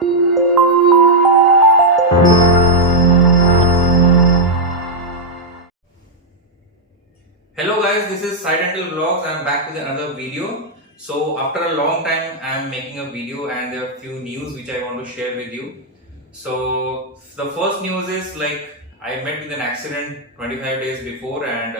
Hello guys, this is Side Dental Vlogs. I am back with another video. So after a long time I am making a video and there are a few news which I want to share with you. So the first news is I met with an accident 25 days before and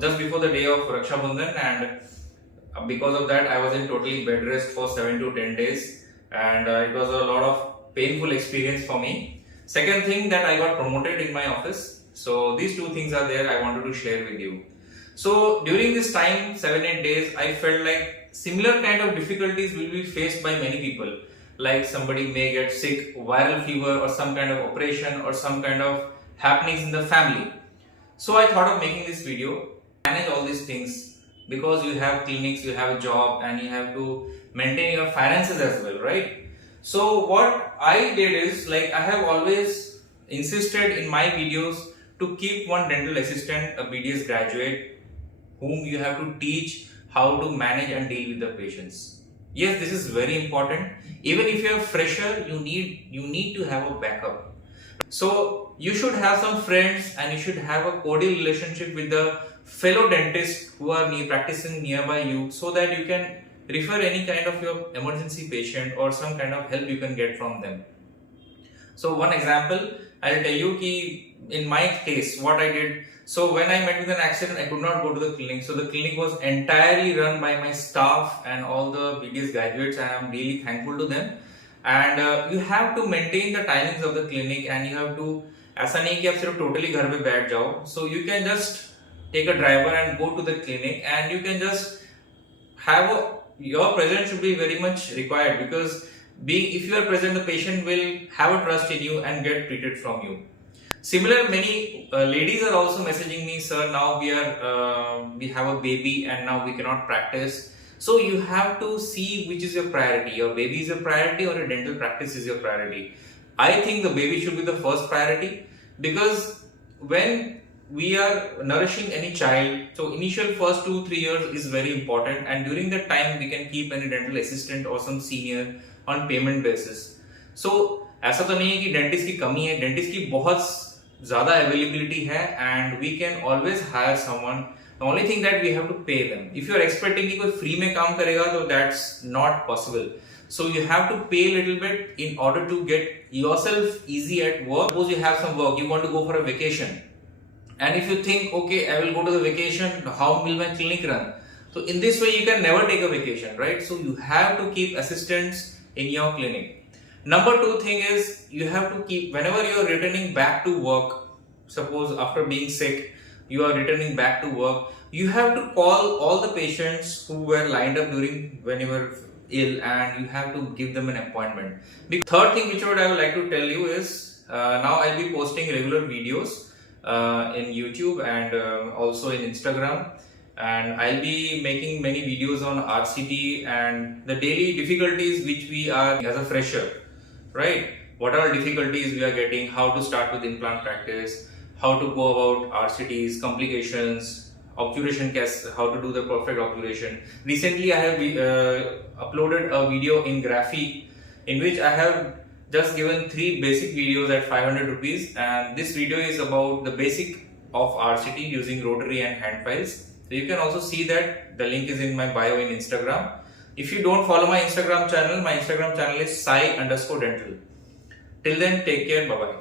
just before the day of Raksha Bandhan, and because of that I was in totally bed rest for 7 to 10 days and it was a lot of painful experience for me. Second thing, that I got promoted in my office. So these two things are there I wanted to share with you. So during this time, 7-8 days, I felt like similar kind of difficulties will be faced by many people. Like somebody may get sick, viral fever or some kind of operation or some kind of happenings in the family. So I thought of making this video, manage all these things, because you have clinics, you have a job and you have to maintain your finances as well, right? So what I did is, I have always insisted in my videos to keep one dental assistant, a BDS graduate, whom you have to teach how to manage and deal with the patients. Yes, this is very important. Even if you are fresher, you need to have a backup. So you should have some friends and you should have a cordial relationship with the fellow dentists who are practicing nearby you, so that you can refer any kind of your emergency patient or some kind of help you can get from them. So one example, I'll tell you in my case what I did. So when I met with an accident, I could not go to the clinic. So the clinic was entirely run by my staff and all the BDS graduates, and I'm really thankful to them. And you have to maintain the timings of the clinic, and you have to, ऐसा नहीं कि आप सिर्फ totally घर पे बैठ जाओ. So you can just take a driver and go to the clinic, and you can just your presence should be very much required, because if you are present, the patient will have a trust in you and get treated from you. Similar, many ladies are also messaging me, sir, now we have a baby and now we cannot practice. So you have to see which is your priority. Your baby is your priority or your dental practice is your priority. I think the baby should be the first priority, because when we are nourishing any child, so initial first 2-3 years is very important, and during that time we can keep any dental assistant or some senior on payment basis. So ऐसा तो नहीं है कि dentist की कमी है, dentist की बहुत ज़्यादा अवेलेबिलिटी है and we can always hire someone. The only thing that we have to pay them. If you are expecting कि कोई free में काम करेगा, तो that's not possible. So you have to pay a little bit in order to get yourself easy at work. Suppose you have some work, you want to go for a vacation, and if you think, okay, I will go to the vacation, how will my clinic run? So in this way you can never take a vacation, right? So you have to keep assistants in your clinic. Number 2 thing is, you have to keep, whenever you are returning back to work, suppose after being sick, you are returning back to work, you have to call all the patients who were lined up when you were ill, and you have to give them an appointment. The third thing which I would like to tell you is, now I'll be posting regular videos in YouTube and also in Instagram. And I'll be making many videos on RCT and the daily difficulties which we are as a fresher. Right? What are difficulties we are getting, how to start with implant practice, how to go about RCTs, complications, obturation, how to do the perfect obturation. Recently I have uploaded a video in Graphy in which I have just given 3 basic videos at 500 rupees, and this video is about the basic of RCT using rotary and hand files. So you can also see that. The link is in my bio in Instagram. If you don't follow my Instagram channel is sai_dental. Till then, take care. Bye bye.